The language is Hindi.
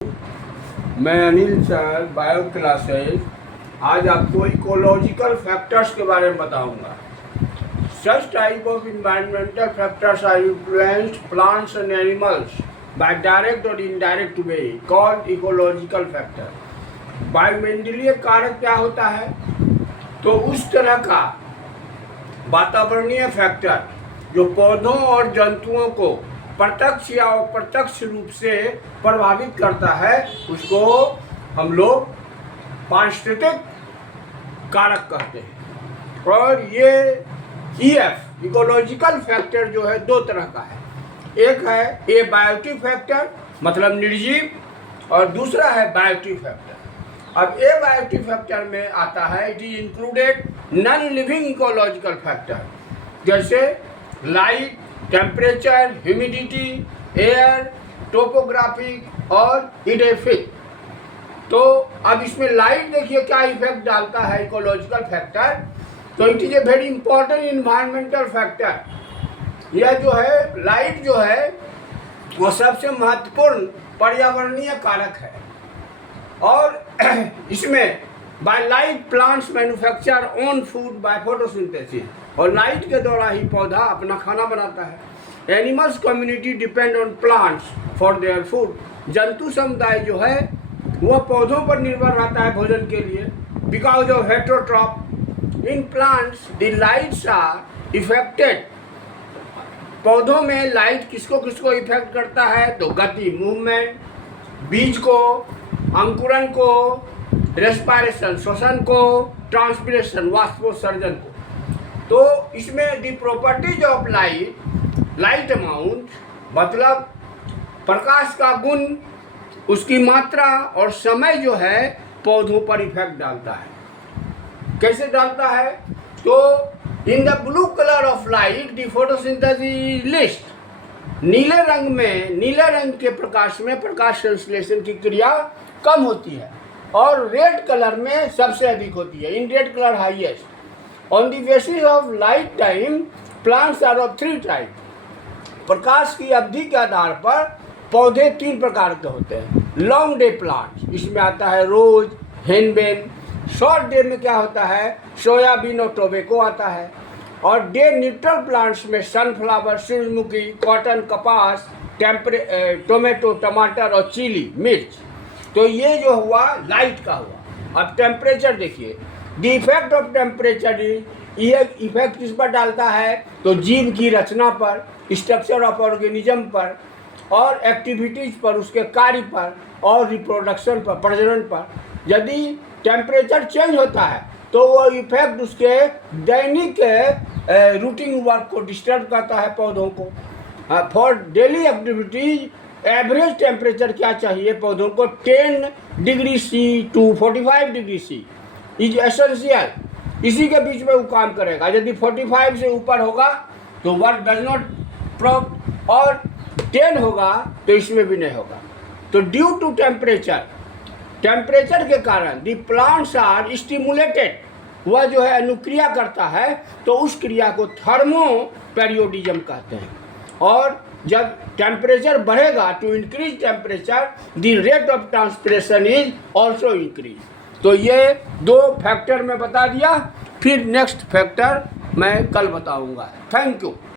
मैं अनिल सर, बायो क्लासेज। आज आपको इकोलॉजिकल फैक्टर्स के बारे में बताऊंगा। Such type of environmental factors are influenced plants and animals by direct और indirect way called ecological factor. वायुमंडलीय कारक क्या होता है? तो उस तरह का वातावरणीय फैक्टर जो पौधों और जंतुओं को प्रत्यक्ष या अप्रत्यक्ष रूप से प्रभावित करता है, उसको हम लोग पारिस्थितिक कारक कहते हैं। और ये ईएफ इकोलॉजिकल फैक्टर जो है दो तरह का है। एक है एबायोटिक फैक्टर मतलब निर्जीव, और दूसरा है बायोटिक फैक्टर। अब एबायोटिक फैक्टर में आता है it is included non living ecological factor, जैसे light, temperature, humidity, air, topographic और इडेफिक। तो अब इसमें लाइट देखिए क्या इफेक्ट डालता है इकोलॉजिकल फैक्टर। तो it is a very important environmental factor. यह जो है लाइट जो है वो सबसे महत्वपूर्ण पर्यावरणीय कारक है। और इसमें by light plants manufacture own food by photosynthesis, और लाइट के द्वारा ही पौधा अपना खाना बनाता है। Animals community depend on plants for their food. जंतु समुदाय जो है वह पौधों पर निर्भर रहता है भोजन के लिए, because of heterotroph. In plants the lights are effected. पौधों में लाइट किसको किसको इफेक्ट करता है? तो गति, मूवमेंट, बीज को, अंकुरन को, रेस्पिरेशन श्वसन को, ट्रांसपिरेशन वाष्पोत्सर्जन को। तो इसमें the properties of light amount मतलब प्रकाश का गुण, उसकी मात्रा और समय जो है पौधों पर इफेक्ट डालता है। कैसे डालता है? तो in the blue colour of light the photosynthesis is list. नीले रंग के प्रकाश में प्रकाश संश्लेषण की क्रिया कम होती है, और रेड कलर में सबसे अधिक होती है, in red colour highest. On the basis of light time plants are of three type. प्रकाश की अवधि के आधार पर पौधे तीन प्रकार के होते हैं। लॉन्ग डे प्लांट्स, इसमें आता है रोज, हेनबेन। शॉर्ट डे में क्या होता है? सोयाबीन और टोबैको आता है। और डे न्यूट्रल प्लांट्स में सनफ्लावर, सूरजमुखी, कॉटन, कपास, टोमेटो, टमाटर और चिली मिर्च। तो ये जो हुआ लाइट का हुआ। अब टेम्परेचर देखिए, द इफेक्ट ऑफ टेम्परेचर ये इफेक्ट किस पर डालता है? तो जीव की रचना पर, स्ट्रक्चर ऑफ ऑर्गेनिज्म पर, और एक्टिविटीज पर, उसके कार्य पर, और रिप्रोडक्शन पर, प्रजनन पर। यदि टेम्परेचर चेंज होता है तो वो इफेक्ट उसके दैनिक रूटीन वर्क को डिस्टर्ब करता है पौधों को। For daily activities average temperature क्या चाहिए पौधों को? 10 degree C to 45 degree C is essential. इसी के बीच में वो काम करेगा। यदि 45 से ऊपर होगा तो वर्क डज नॉट प्रॉप, और 10 होगा तो इसमें भी नहीं होगा। तो ड्यू टू टेम्परेचर के कारण द प्लांट्स आर स्टिमुलेटेड। वह जो है अनुक्रिया करता है, तो उस क्रिया को थर्मो पेरियोडिज्म कहते हैं। और जब टेम्परेचर बढ़ेगा to increase temperature the rate of transpiration is also increase. तो ये दो फैक्टर मैं बता दिया, फिर नेक्स्ट फैक्टर मैं कल बताऊंगा। Thank you.